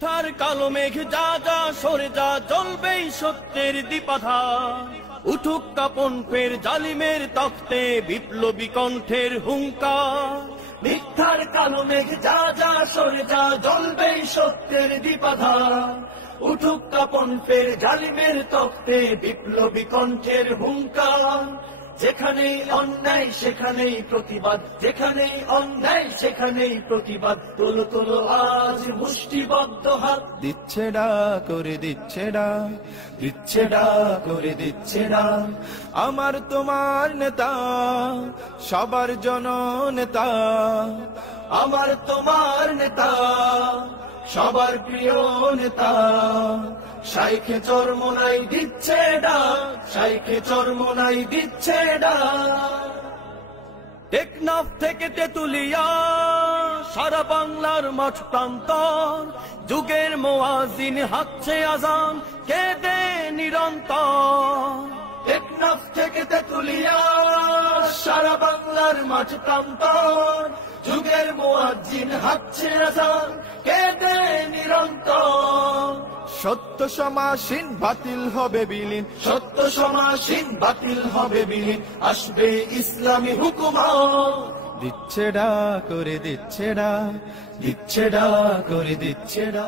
মিথ্যার কালো মেঘ যা যা সরে যা জ্বলবেই সত্যের দীপাধার। উঠুক কাপন ফের জালিমের তখ্তে বিপ্লবী কণ্ঠের হুঙ্কার। মিথ্যার কালো মেঘ যা যা সরে যা জ্বলবেই সত্যের দীপাধার। উঠুক কাপন ফের জালিমের তখ্তে বিপ্লবী কণ্ঠের হুঙ্কার। যেখানেই অন্যায় সেখানেই প্রতিবাদ, যেখানেই অন্যায় সেখানেই প্রতিবাদ। তোলো তোলো আজ মুষ্টিবদ্ধ হাত। দিচ্ছে ডা করে দিচ্ছে ডা, দিচ্ছে ডা করে দিচ্ছে ডা। আমার তোমার নেতা, সবার জননেতা। আমার তোমার নেতা, সবার প্রিয় নেতা। শাইখে চরমোনাই দিচ্ছে ডা, শাইখে চরমোনাই দিচ্ছে ডা। টেকনাফ থেকে তেতুলিয়া সারা বাংলার মাঠ প্রান্তর। যুগের মুয়াজ্জিন হাঁকছে আজান, কেঁদে নিরন্তর। টেকনাফ থেকে তেতুলিয়া সারা বাংলার মাঠ প্রান্তর। যুগের মুয়াজ্জিন হাঁকছে আজান, কেঁদে নিরন্তর। সত্য সমাসীন বাতিল হবে বিলীন, সত্য সমাসীন বাতিল হবে বিলীন। আসবে ইসলামী হুকুমত। দিচ্ছে ডা করে দিচ্ছে ডা, দিচ্ছে ডা করে দিচ্ছে ডা।